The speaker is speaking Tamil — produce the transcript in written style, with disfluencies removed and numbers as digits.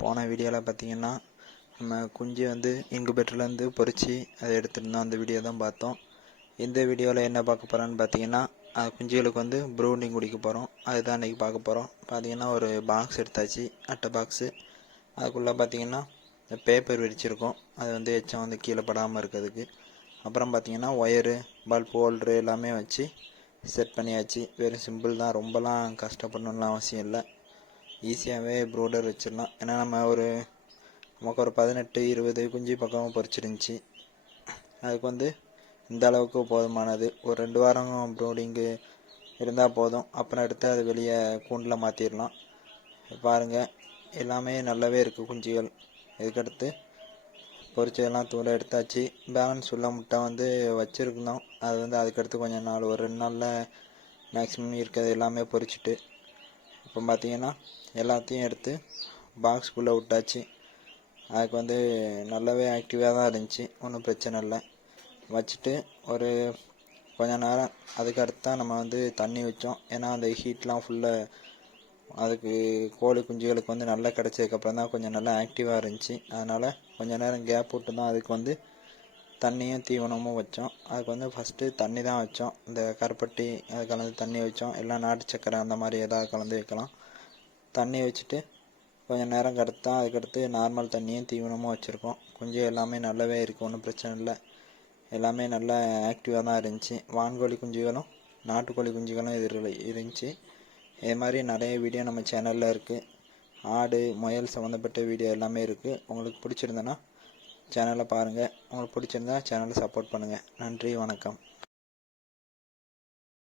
போன வீடியோவில் பார்த்தீங்கன்னா நம்ம குஞ்சு வந்து இன்குபேட்டர்லேருந்து பொறிச்சு அதை எடுத்துருந்தோம். அந்த வீடியோ தான் பார்த்தோம். இந்த வீடியோவில் என்ன பார்க்க போகிறோன்னு பார்த்தீங்கன்னா குஞ்சுகளுக்கு வந்து ப்ரூடிங் குடிக்க போகிறோம். அதுதான் இன்றைக்கி பார்க்க போகிறோம். பார்த்தீங்கன்னா ஒரு பாக்ஸ் எடுத்தாச்சு, அட்டை பாக்ஸு. அதுக்குள்ளே பார்த்தீங்கன்னா பேப்பர் விரிச்சிருக்கோம். அது வந்து எச்சம் வந்து கீழே படாமல் இருக்கிறதுக்கு. அப்புறம் பார்த்தீங்கன்னா ஒயரு, பல்ப் ஹோல்ட்ரு எல்லாமே வச்சு செட் பண்ணியாச்சு. வெறும் சிம்பிள் தான், ரொம்பலாம் கஷ்டப்படணும்லாம் அவசியம் இல்லை. ஈஸியாகவே ப்ரூடர் வச்சிடலாம். ஏன்னா நமக்கு ஒரு 18-20 குஞ்சு பக்கம் பொரிச்சிருந்துச்சி. அதுக்கு வந்து இந்த அளவுக்கு போதுமானது. ஒரு 2 வாரம் ப்ரூடிங்கு இருந்தால் போதும். அப்புறம் எடுத்து அது வெளியே கூண்டில் மாற்றிடலாம். பாருங்கள், எல்லாமே நல்லாவே இருக்குது குஞ்சுகள். இதுக்கடுத்து பொரிச்சதெல்லாம் தூளை எடுத்தாச்சு. பேலன்ஸ் உள்ள முட்டை வந்து வச்சுருந்தோம். அது வந்து அதுக்கடுத்து கொஞ்சம் நாள், ஒரு 2 நாளில் மேக்ஸிமம் இருக்கிறது எல்லாமே பொரிச்சிட்டு இப்போ பார்த்தீங்கன்னா எல்லாத்தையும் எடுத்து பாக்ஸ்குள்ளே விட்டாச்சு. அதுக்கு வந்து நல்லாவே ஆக்டிவாக தான் இருந்துச்சு, ஒன்றும் பிரச்சனை இல்லை. வச்சுட்டு ஒரு கொஞ்சம் நேரம் அதுக்கடுத்து தான் நம்ம வந்து தண்ணி வச்சோம். ஏன்னா அந்த ஹீட்லாம் ஃபுல்லாக அதுக்கு கோழி குஞ்சுகளுக்கு வந்து நல்லா கிடச்சதுக்கப்புறம் தான் கொஞ்சம் நல்லா ஆக்டிவாக இருந்துச்சு. அதனால் கொஞ்சம் நேரம் கேப் விட்டு தான் அதுக்கு வந்து தண்ணியும் தீவனமும் வச்சோம். அதுக்கு வந்து ஃபஸ்ட்டு தண்ணி தான் வச்சோம். இந்த கருப்பட்டி அது கலந்து தண்ணி வச்சோம். எல்லாம் நாட்டு சக்கரை அந்த மாதிரி எதாவது கலந்து வைக்கலாம். தண்ணி வச்சுட்டு கொஞ்சம் நேரம் கடுத்து தான் அதுக்கடுத்து நார்மல் தண்ணியும் தீவனமும் வச்சுருக்கோம். குஞ்சு எல்லாமே நல்லாவே இருக்குது, ஒன்றும் பிரச்சனை இல்லை. எல்லாமே நல்லா ஆக்டிவாக தான் இருந்துச்சு. வான்கோழி குஞ்சுகளும் நாட்டுக்கோழி குஞ்சுகளும் இதில் இருந்துச்சு. இது மாதிரி நிறைய வீடியோ நம்ம சேனலில் இருக்குது. ஆடு, முயல் சம்மந்தப்பட்ட வீடியோ எல்லாமே இருக்குது. உங்களுக்கு பிடிச்சிருந்தனா சேனலை பாருங்கள். உங்களுக்கு பிடிச்சிருந்தா சேனலை சப்போர்ட் பண்ணுங்கள். நன்றி, வணக்கம்.